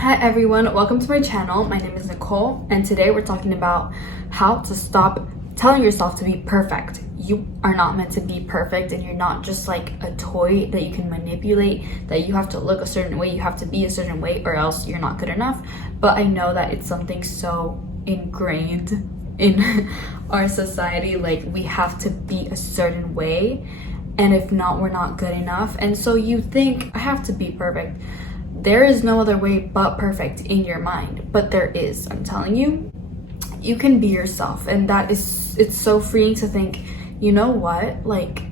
Hi everyone, welcome to my channel. My name is Nicole and today we're talking about how to stop telling yourself to be perfect. You are not meant to be perfect and you're not just like a toy that you can manipulate, that you have to look a certain way, you have to be a certain way or else you're not good enough. But I know that it's something so ingrained in our society, like we have to be a certain way, and if not, we're not good enough. And so you think, I have to be perfect. There is no other way but perfect in your mind, but there is. I'm telling you, you can be yourself, and it's so freeing to think, you know what, like,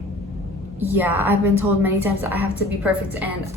yeah, I've been told many times that I have to be perfect and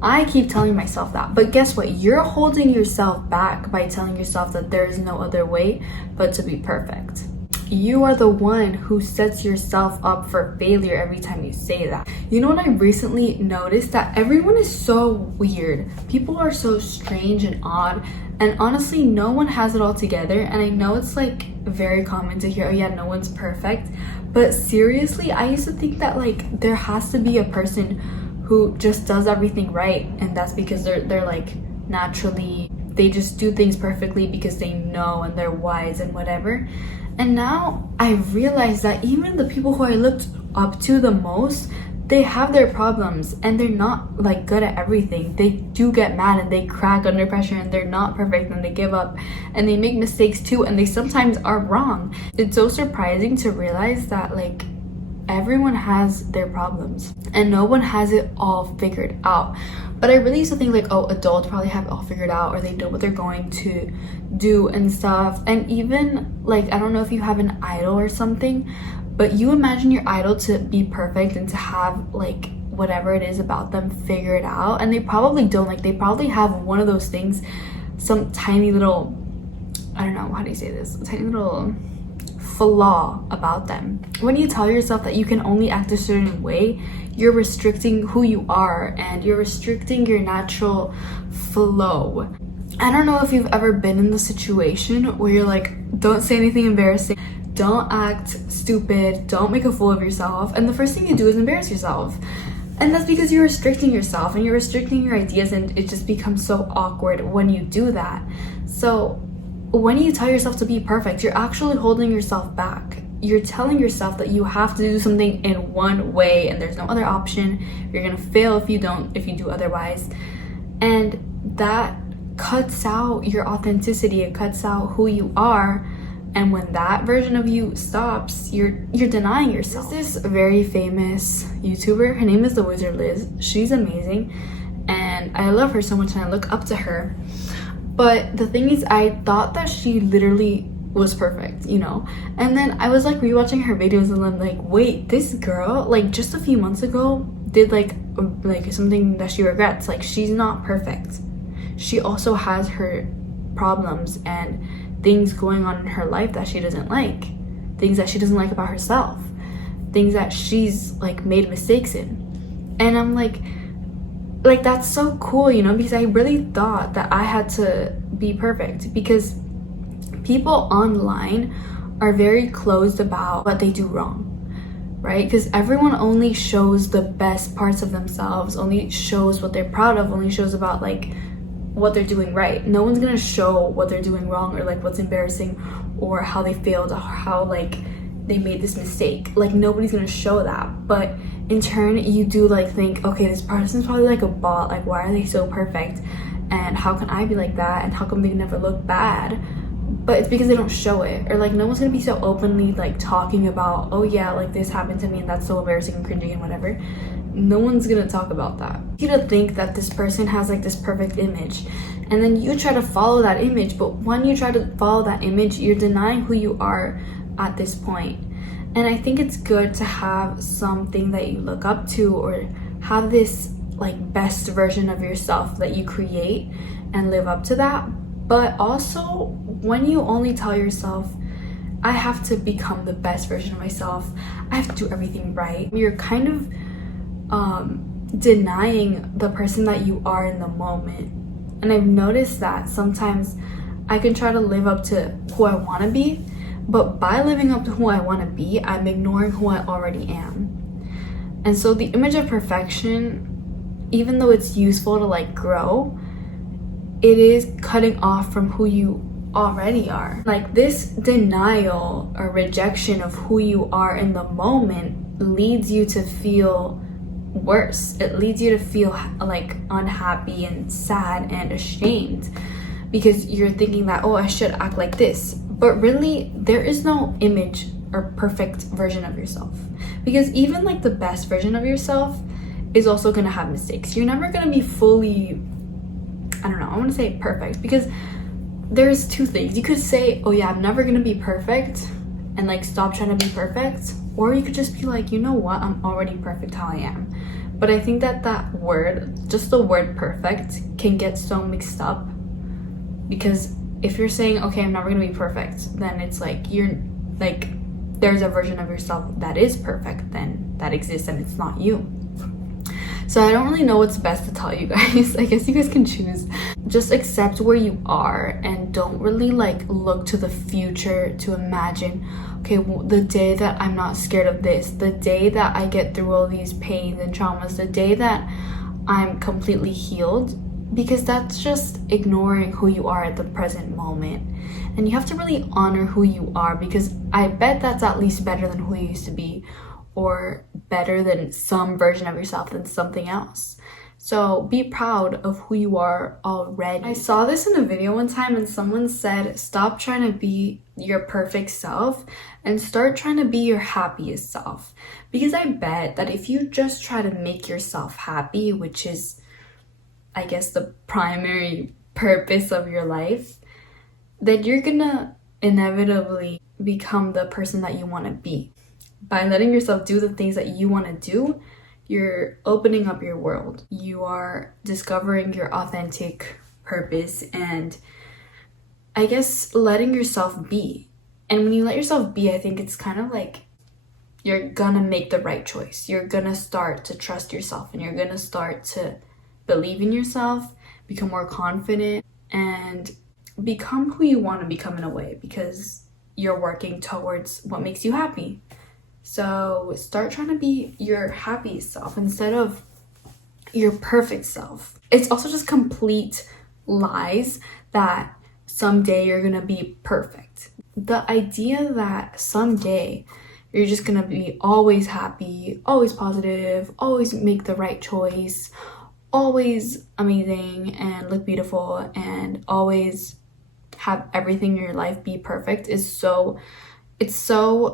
I keep telling myself that, but guess what? You're holding yourself back by telling yourself that there is no other way but to be perfect. You are the one who sets yourself up for failure every time you say that. You know what I recently noticed? That everyone is so weird. People are so strange and odd, and honestly, no one has it all together. And I know it's like very common to hear, oh yeah, no one's perfect. But seriously, I used to think that like there has to be a person who just does everything right, and that's because they're like naturally, they just do things perfectly because they know and they're wise and whatever. And now I realize that even the people who I looked up to the most, they have their problems and they're not like good at everything. They do get mad and they crack under pressure and they're not perfect and they give up and they make mistakes too, and they sometimes are wrong. It's so surprising to realize that like everyone has their problems and no one has it all figured out. But I really used to think like, oh, adults probably have it all figured out, or they know what they're going to do and stuff. And even like, I don't know if you have an idol or something, but you imagine your idol to be perfect and to have like whatever it is about them figured out, and they probably don't. Like they probably have one of those things, some tiny little, I don't know, how do you say this, tiny little flaw about them. When you tell yourself that you can only act a certain way, you're restricting who you are and you're restricting your natural flow. I don't know if you've ever been in the situation where you're like, don't say anything embarrassing, don't act stupid, don't make a fool of yourself, and the first thing you do is embarrass yourself. And that's because you're restricting yourself and you're restricting your ideas, and it just becomes so awkward when you do that. So when you tell yourself to be perfect, you're actually holding yourself back. You're telling yourself that you have to do something in one way and there's no other option. You're gonna fail if you do otherwise. And that cuts out your authenticity, it cuts out who you are. And when that version of you stops, you're denying yourself. There's this very famous YouTuber, her name is The Wizard Liz. She's amazing and I love her so much and I look up to her. But the thing is, I thought that she literally was perfect, you know? And then I was like rewatching her videos and I'm like, wait, this girl, like just a few months ago, did like something that she regrets. Like she's not perfect. She also has her problems and things going on in her life that she doesn't like. Things that she doesn't like about herself. Things that she's like made mistakes in. And I'm like that's so cool, you know, because I really thought that I had to be perfect, because people online are very closed about what they do wrong, right? Because everyone only shows the best parts of themselves, only shows what they're proud of, only shows about like what they're doing right. No one's gonna show what they're doing wrong or like what's embarrassing or how they failed or how like they made this mistake. Like nobody's gonna show that. But in turn, you do like think, okay, this person's probably like a bot, like why are they so perfect and how can I be like that and how come they never look bad? But it's because they don't show it. Or like no one's gonna be so openly like talking about, oh yeah, like this happened to me and that's so embarrassing and cringy and whatever. No one's gonna talk about that. You to think that this person has like this perfect image, and then you try to follow that image, but when you try to follow that image, you're denying who you are at this point. And I think it's good to have something that you look up to, or have this like best version of yourself that you create and live up to that. But also, when you only tell yourself, I have to become the best version of myself, I have to do everything right, you're kind of denying the person that you are in the moment. And I've noticed that sometimes I can try to live up to who I want to be, but by living up to who I want to be, I'm ignoring who I already am. And so the image of perfection, even though it's useful to like grow, it is cutting off from who you already are. Like, this denial or rejection of who you are in the moment leads you to feel worse. It leads you to feel like unhappy and sad and ashamed, because you're thinking that, oh, I should act like this. But really, there is no image or perfect version of yourself, because even like the best version of yourself is also gonna have mistakes. You're never gonna be fully, I don't know, I want to say perfect, because there's two things. You could say, oh yeah, I'm never gonna be perfect, and like stop trying to be perfect, or you could just be like, you know what, I'm already perfect how I am. But I think that that word, just the word perfect, can get so mixed up, because if you're saying, okay, I'm never gonna be perfect, then it's like you're like, there's a version of yourself that is perfect, then that exists, and it's not you. So I don't really know what's best to tell you guys. I guess you guys can choose. Just accept where you are, and don't really like look to the future to imagine, okay, well, the day that I'm not scared of this, the day that I get through all these pains and traumas, the day that I'm completely healed, because that's just ignoring who you are at the present moment. And you have to really honor who you are, because I bet that's at least better than who you used to be, or better than some version of yourself than something else. So be proud of who you are already. I saw this in a video one time, and someone said, stop trying to be your perfect self and start trying to be your happiest self. Because I bet that if you just try to make yourself happy, which is, I guess, the primary purpose of your life, then you're gonna inevitably become the person that you want to be. By letting yourself do the things that you want to do, you're opening up your world. You are discovering your authentic purpose, and I guess letting yourself be. And when you let yourself be, I think it's kind of like you're gonna make the right choice. You're gonna start to trust yourself, and you're gonna start to believe in yourself, become more confident, and become who you want to become in a way, because you're working towards what makes you happy. So start trying to be your happy self instead of your perfect self. It's also just complete lies that someday you're gonna be perfect. The idea that someday you're just gonna be always happy, always positive, always make the right choice, always amazing and look beautiful, and always have everything in your life be perfect is so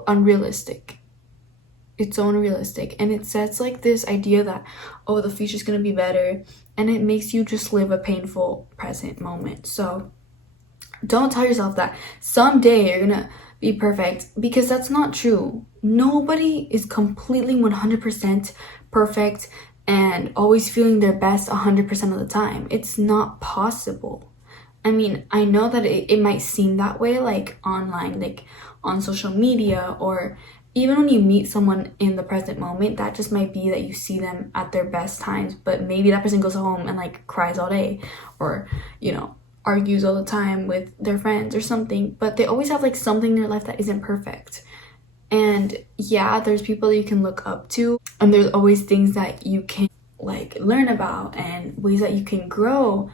unrealistic. It's so unrealistic, and it sets like this idea that, oh, the future's gonna be better, and it makes you just live a painful present moment. So don't tell yourself that someday you're gonna be perfect, because that's not true. Nobody is completely 100% perfect and always feeling their best 100% of the time. It's not possible. I mean, I know that it might seem that way, like online, like on social media, or even when you meet someone in the present moment, that just might be that you see them at their best times, but maybe that person goes home and like cries all day, or, you know, argues all the time with their friends or something, but they always have like something in their life that isn't perfect. And yeah, there's people that you can look up to, and there's always things that you can like learn about and ways that you can grow,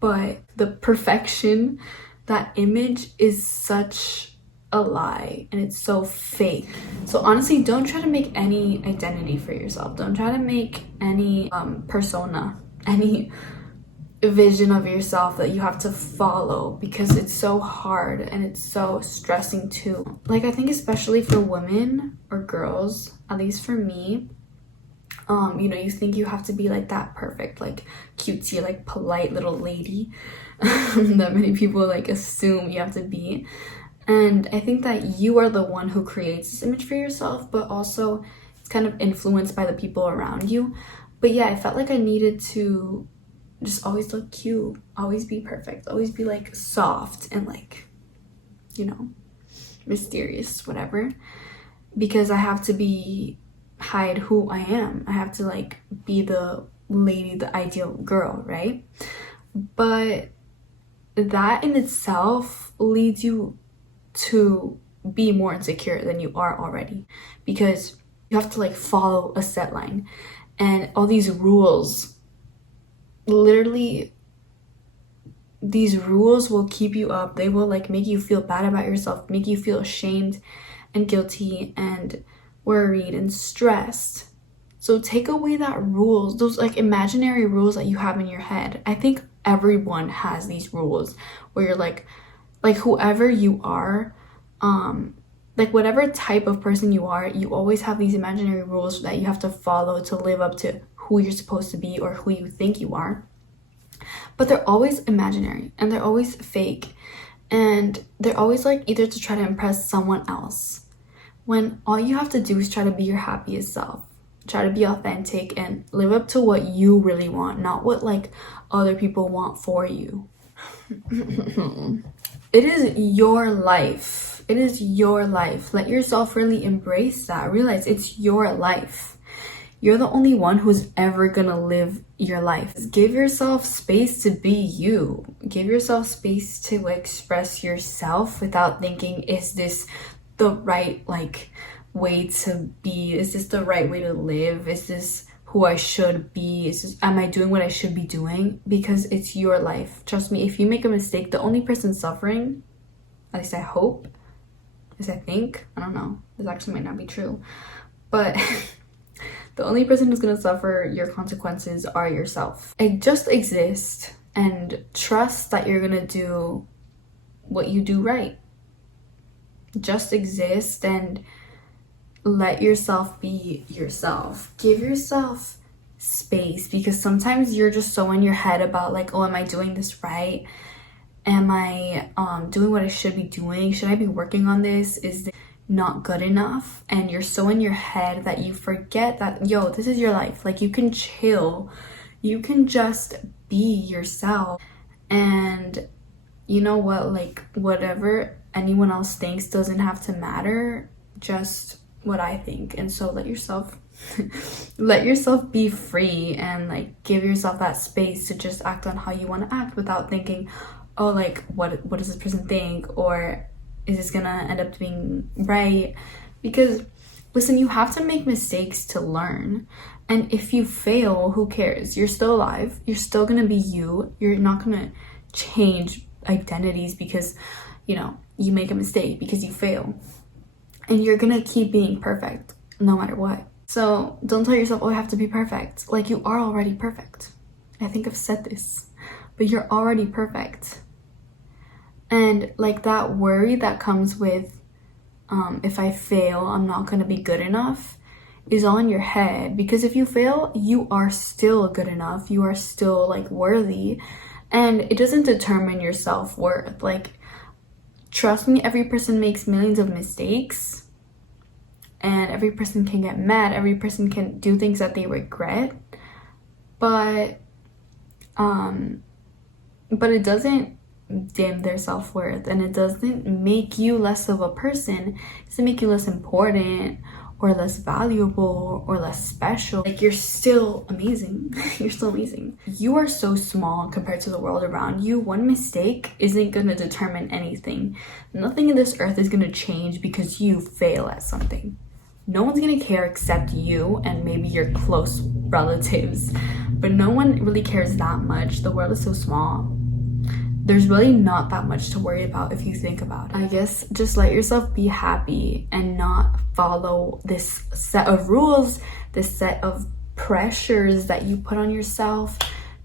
but the perfection, that image is such a lie, and it's so fake. So honestly, don't try to make any identity for yourself. Don't try to make any persona, any vision of yourself that you have to follow, because it's so hard and it's so stressing too. Like, I think especially for women or girls, at least for me, you know, you think you have to be like that perfect, like cutesy, like polite little lady that many people like assume you have to be. And I think that you are the one who creates this image for yourself, but also it's kind of influenced by the people around you. But yeah, I felt like I needed to just always look cute, always be perfect, always be like soft and like, you know, mysterious, whatever, because I have to hide who I am. I have to like be the lady, the ideal girl, right? But that in itself leads you to be more insecure than you are already, because you have to like follow a set line, and all these rules literally these rules will keep you up. They will like make you feel bad about yourself, make you feel ashamed and guilty and worried and stressed. So take away that rules, those like imaginary rules that you have in your head. I think everyone has these rules where you're like whoever you are, like whatever type of person you are, you always have these imaginary rules that you have to follow to live up to who you're supposed to be or who you think you are. But they're always imaginary and they're always fake, and they're always like either to try to impress someone else, when all you have to do is try to be your happiest self, try to be authentic and live up to what you really want, not what like other people want for you. It is your life. It is your life. Let yourself really embrace that. Realize it's your life. You're the only one who's ever gonna live your life. Give yourself space to be you. Give yourself space to express yourself without thinking, is this the right like way to be? Is this the right way to live? Is this who I should be? Am I doing what I should be doing? Because it's your life. Trust me, if you make a mistake, the only person suffering, at least I hope, is I think, I don't know, this actually might not be true, but the only person who's going to suffer your consequences are yourself. Just exist and trust that you're going to do what you do right. Just exist and let yourself be yourself. Give yourself space, because sometimes you're just so in your head about like, oh, am I doing this right? Am I doing what I should be doing? Should I be working on this? Is this not good enough? And you're so in your head that you forget that, yo, this is your life. Like, you can chill, you can just be yourself. And you know what, like whatever anyone else thinks doesn't have to matter, just what I think. And so let yourself let yourself be free and like give yourself that space to just act on how you want to act without thinking, oh, like what does this person think, or is this gonna end up being right? Because listen, you have to make mistakes to learn, and if you fail, who cares? You're still alive, you're still gonna be you. You're not gonna change identities because you know you make a mistake, because you fail, and you're gonna keep being perfect no matter what. So don't tell yourself, oh, I have to be perfect. Like, you are already perfect. I think I've said this, but you're already perfect. And like that worry that comes with if I fail, I'm not gonna be good enough, is all in your head. Because if you fail, you are still good enough, you are still like worthy, and it doesn't determine your self-worth. Like, trust me, every person makes millions of mistakes, and every person can get mad, every person can do things that they regret, but it doesn't dim their self-worth, and it doesn't make you less of a person. It doesn't make you less important or less valuable or less special. Like, you're still amazing. You're still amazing. You are so small compared to the world around you. One mistake isn't gonna determine anything. Nothing in this earth is gonna change because you fail at something. No one's gonna care except you and maybe your close relatives, but no one really cares that much. The world is so small. There's really not that much to worry about if you think about it. I guess just let yourself be happy and not follow this set of rules, this set of pressures that you put on yourself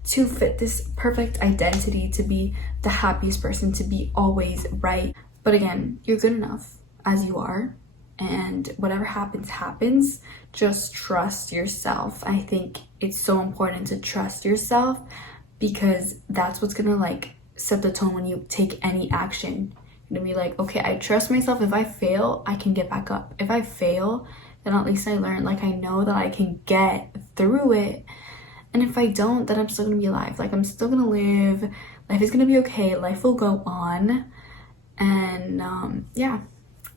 to fit this perfect identity, to be the happiest person, to be always right. But again, you're good enough as you are, and whatever happens, happens. Just trust yourself. I think it's so important to trust yourself, because that's what's gonna like set the tone when you take any action. You're gonna be like, okay, I trust myself. If I fail, I can get back up. If I fail, then at least I learn. Like, I know that I can get through it. And if I don't, then I'm still gonna be alive. Like, I'm still gonna live. Life is gonna be okay. Life will go on. And yeah,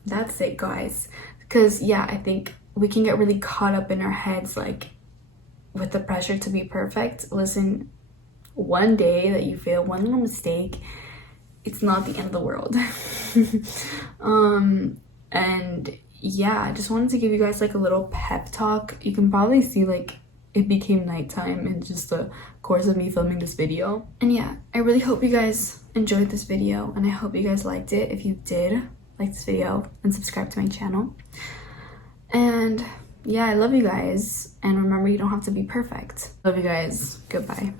that's it, guys. Because yeah, I think we can get really caught up in our heads, like with the pressure to be perfect. Listen, one day that you fail, one little mistake, it's not the end of the world. And yeah, I just wanted to give you guys like a little pep talk. You can probably see like it became nighttime and just the course of me filming this video. And yeah, I really hope you guys enjoyed this video, and I hope you guys liked it. If you did like this video, and subscribe to my channel. And yeah, I love you guys, and remember, you don't have to be perfect. Love you guys. Goodbye.